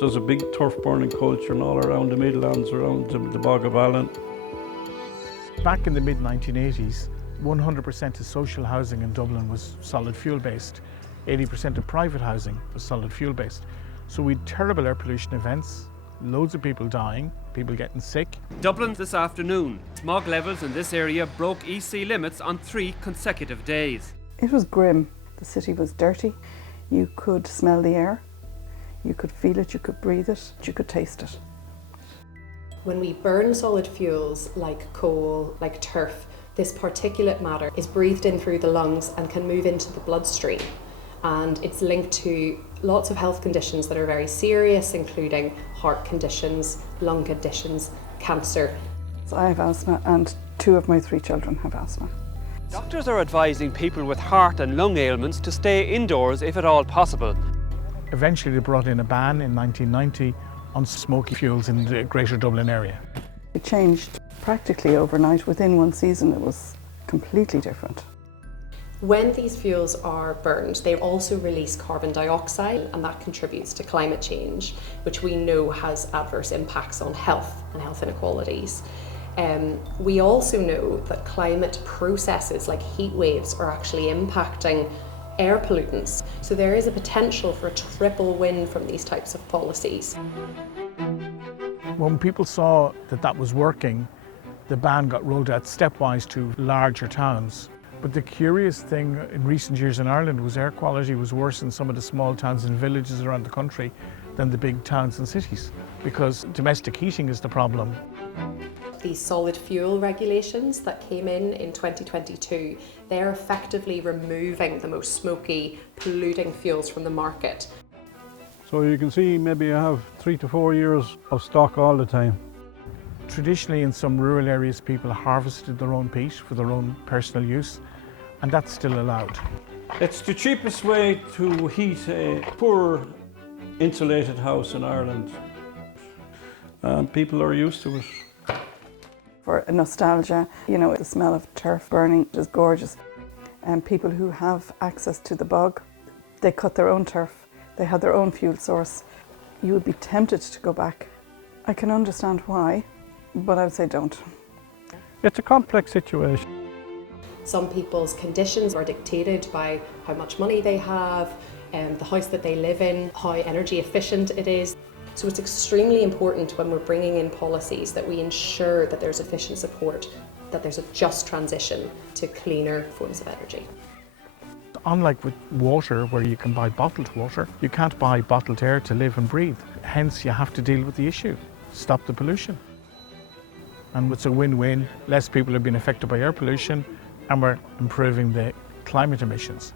There's a big turf burning culture and all around the Midlands, around the Bog of Allen. Back in the mid-1980s, 100% of social housing in Dublin was solid fuel based. 80% of private housing was solid fuel based. So we had terrible air pollution events, loads of people dying, people getting sick. Dublin this afternoon. Smog levels in this area broke EC limits on 3 consecutive days. It was grim. The city was dirty. You could smell the air, you could feel it, you could breathe it, you could taste it. When we burn solid fuels like coal, like turf, this particulate matter is breathed in through the lungs and can move into the bloodstream. And it's linked to lots of health conditions that are very serious, including heart conditions, lung conditions, cancer. So I have asthma and 2 of my 3 children have asthma. Doctors are advising people with heart and lung ailments to stay indoors if at all possible. Eventually they brought in a ban in 1990 on smoky fuels in the Greater Dublin area. It changed practically overnight. Within 1 season it was completely different. When these fuels are burned, they also release carbon dioxide, and that contributes to climate change, which we know has adverse impacts on health and health inequalities. We also know that climate processes like heat waves are actually impacting air pollutants. So there is a potential for a triple win from these types of policies. When people saw that that was working, the ban got rolled out stepwise to larger towns. But the curious thing in recent years in Ireland was air quality was worse in some of the small towns and villages around the country than the big towns and cities, because domestic heating is the problem. These solid fuel regulations that came in 2022, they're effectively removing the most smoky, polluting fuels from the market. So you can see maybe I have 3 to 4 years of stock all the time. Traditionally in some rural areas people harvested their own peat for their own personal use, and that's still allowed. It's the cheapest way to heat a poor insulated house in Ireland, and people are used to it. For nostalgia, you know, the smell of turf burning is gorgeous. And people who have access to the bog, they cut their own turf, they had their own fuel source. You would be tempted to go back. I can understand why, but I would say don't. It's a complex situation. Some people's conditions are dictated by how much money they have, the house that they live in, how energy efficient it is. So it's extremely important when we're bringing in policies that we ensure that there's efficient support, that there's a just transition to cleaner forms of energy. Unlike with water, where you can buy bottled water, you can't buy bottled air to live and breathe. Hence, you have to deal with the issue, stop the pollution. And it's a win-win. Less people are being affected by air pollution, and we're improving the climate emissions.